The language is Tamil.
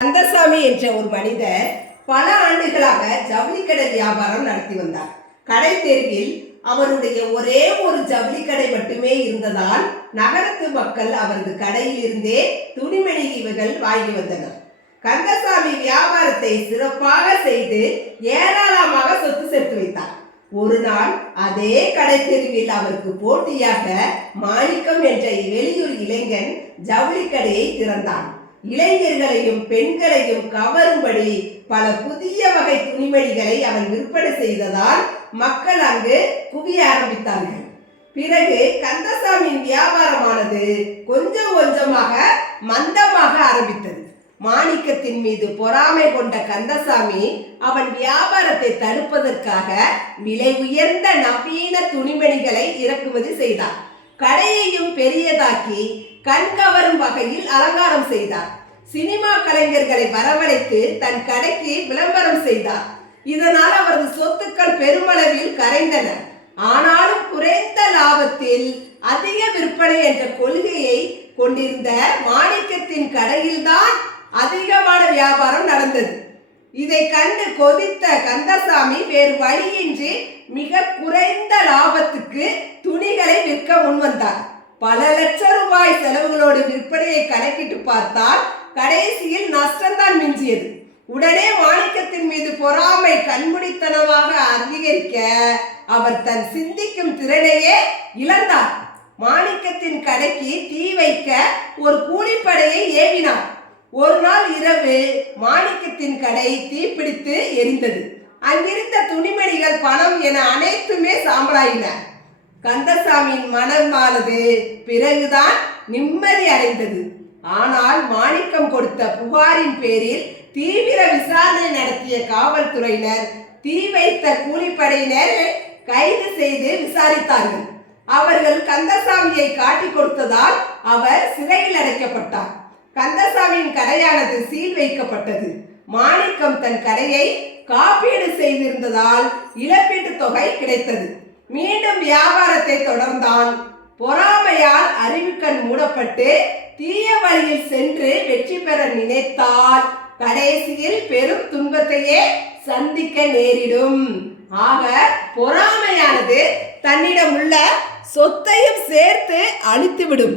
கந்தசாமி என்ற ஒரு மனிதர் பல ஆண்டுகளாக ஜவுளிக்கடை வியாபாரம் நடத்தி வந்தார். கடை தெருவில் அவருடைய ஒரே ஒரு ஜவுளிக்கடை மட்டுமே இருந்ததால் நகரத்து மக்கள் அவரது கடையில் இருந்தே துணிமணிகள் வாங்கி வந்தனர். கந்தசாமி வியாபாரத்தை சிறப்பாக செய்து ஏராளமாக சொத்து சேர்த்து வைத்தார். ஒரு நாள் அதே கடை தெருவில் அவருக்கு போட்டியாக மாணிக்கம் என்ற வெளியூர் இளைஞன் ஜவுளிக்கடையை திறந்தான். இளைஞர்களையும் பெண்களையும் கவரும்படி பல புதிய வகை துணிமணிகளை அவன் விற்பனை செய்ததால் மக்கள் அங்கு குவிய ஆரம்பித்தார்கள். பிறகு கந்தசாமியின் வியாபாரமானது கொஞ்சம் கொஞ்சமாக மந்தமாக ஆரம்பித்தது. மாணிக்கத்தின் மீது பொறாமை கொண்ட கந்தசாமி அவன் வியாபாரத்தை தடுப்பதற்காக விலை உயர்ந்த நவீன துணிமணிகளை இறக்குமதி செய்தார். கடையையும் பெரியதாக்கி கண்கவரும் வகையில் அலங்காரம் செய்தார். சினிமா கலைஞர்களை வரவழைத்து தன் கடைக்கு விளம்பரம் செய்தார். இதனால் அவரது சொத்துக்கள் பெருமளவில் கரைந்தன. ஆனாலும் குறைந்த லாபத்தில் அதிக விற்பனை என்ற கொள்கையை கொண்டிருந்த மாணிக்கத்தின் கடையில்தான் அதிகமான வியாபாரம் நடந்தது. இதை கண்டு கொதித்த கந்தசாமி வேறு வழியின்றி மிக குறைந்த லாபத்துக்கு துணிகளை விற்க முன்வந்தார். பல லட்சம் ரூபாய் செலவுகளோடு விற்பனையை கணக்கிட்டு பார்த்தால் கடைசியில் நஷ்டம்தான் மிஞ்சியது. உடனே மாணிக்கத்தின் மீது பொறாமை கண்முடித்தனமாக அதிகரிக்க அவர் தன் சிந்திக்கும் திறனையே இழந்தார். மாணிக்கத்தின் கடைக்கு தீ வைக்க ஒரு கூலிப்படையை ஏவினார். ஒரு நாள் இரவு மாணிக்கத்தின் கடை தீப்பிடித்து எரிந்தது. அங்கிருந்த துணிமணிகள், பணம் என அனைத்துமே சாம்பலாயின. கந்தசாமியின் மனமானது பிறகுதான் நிம்மதி அடைந்தது. ஆனால் மாணிக்கம் கொடுத்த புகாரின் பேரில் தீவிர விசாரணை நடத்திய காவல்துறையினர் தீ வைத்த கூலிப்படையினரை கைது செய்து விசாரித்தார்கள். அவர்கள் கந்தசாமியை காட்டி கொடுத்ததால் அவர் சிறையில் அடைக்கப்பட்டார். கந்தசாமியின் கடையானது சீல் வைக்கப்பட்டது. மாணிக்கம் தன் கடையை காப்பீடு செய்திருந்ததால் இழப்பீட்டு தொகை கிடைத்தது. மீண்டும் வியாபாரத்தை தொடர்ந்தான். பொறாமையால் அறிவுக்கண் மூடப்பட்டு தீய வழியில் சென்று வெற்றி பெற நினைத்தால் கடைசியில் பெரும் துன்பத்தையே சந்திக்க நேரிடும். ஆக பொறாமையானது தன்னிடம் உள்ள சொத்தையும் சேர்த்து அழித்துவிடும்.